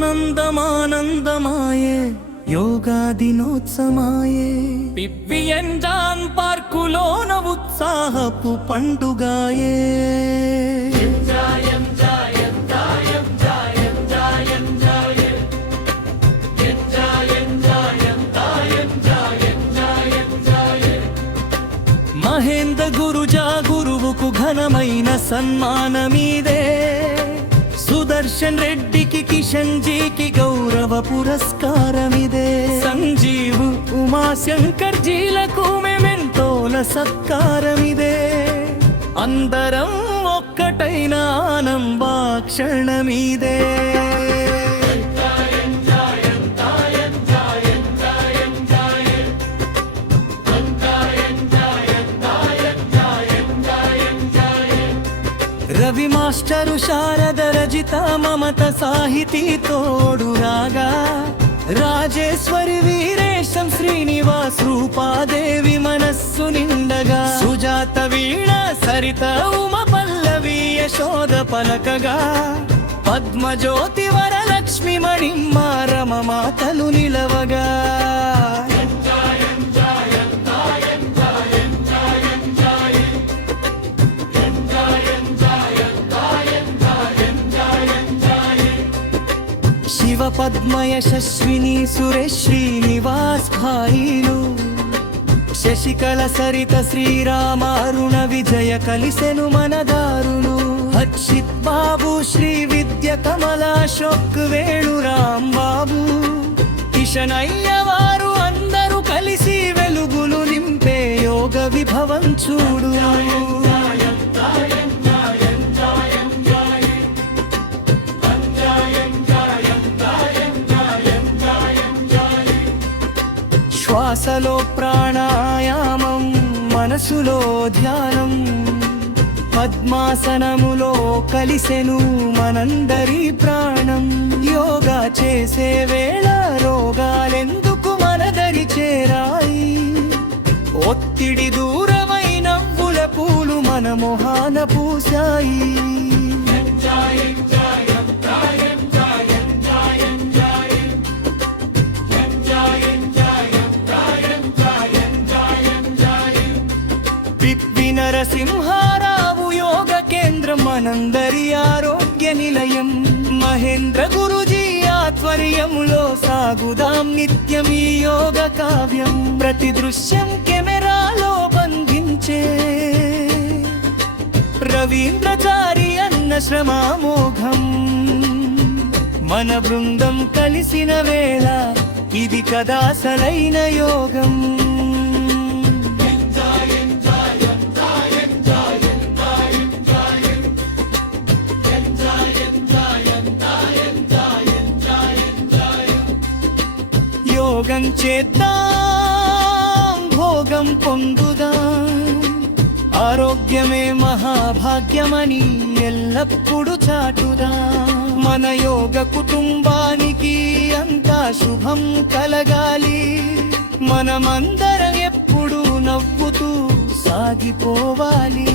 ఆనందమానందమాయే యోగా దినోత్సమాయే పిప్పియంజాన్ పార్కులోన ఉత్సాహపు పండుగాయే మహేంద్ర గురుజా గురువుకు ఘనమైన సన్మానమీదే సుదర్శన్ రెడ్డికి కిషన్ జీకి గౌరవ పురస్కారమిదే సంజీవ్ ఉమాశంకర్ జీలకు మెమెంటోల సత్కారమిదే అందరం ఒక్కటైన ఆనందాక్షణమిదే రవి మాస్టరు శారద రజిత మమత సాహితీ తోడు రాగా రాజేశ్వరి వీరేశం శ్రీనివాస్ రూపాదేవి మనస్సు నిండగా సుజాత వీణ సరిత ఉమ పల్లవి యశోద పలకగా పద్మజ్యోతి వరలక్ష్మి మణిమ్మ రమమాతలు నిలవగా శివ పద్మ యశస్విని సురేష్ శ్రీనివాస్ భాయిలు శశికళ సరిత శ్రీరామ అరుణ విజయ కలిసెను మనదారులు హర్షిత్ బాబు శ్రీ విద్య కమలాశోక్ వేణు రాంబాబు కిషనయ్య వారు అందరూ కలిసి వెలుగులు నింపే యోగ విభవం చూడు శ్వాసలో ప్రాణాయామం మనసులో ధ్యానం పద్మాసనములో కలిసెను మనందరి ప్రాణం యోగా చేసే వేళ రోగాలెందుకు మనదరి చేరాయి ఒత్తిడి దూరమై నవ్వుల పూలు మన మొహాన పూసాయి నరసింహారావు యోగ కేంద్రం మనందరి ఆరోగ్య నిలయం మహేంద్ర గురుజీ ఆధ్వర్యంలో సాగుదాం నిత్యం ఈ యోగ కావ్యం ప్రతి దృశ్యం కెమెరాలో బంధించే రవీంద్రచారి అన్న శ్రమామోఘం మన బృందం కలిసిన వేళ ఇది కదాసలైన యోగం యోగం చేద్దాం భోగం పొందుదాం ఆరోగ్యమే మహాభాగ్యమని ఎల్లప్పుడూ చాటుదాం మన యోగ కుటుంబానికి అంతా శుభం కలగాలి మనమందరం ఎప్పుడూ నవ్వుతూ సాగిపోవాలి.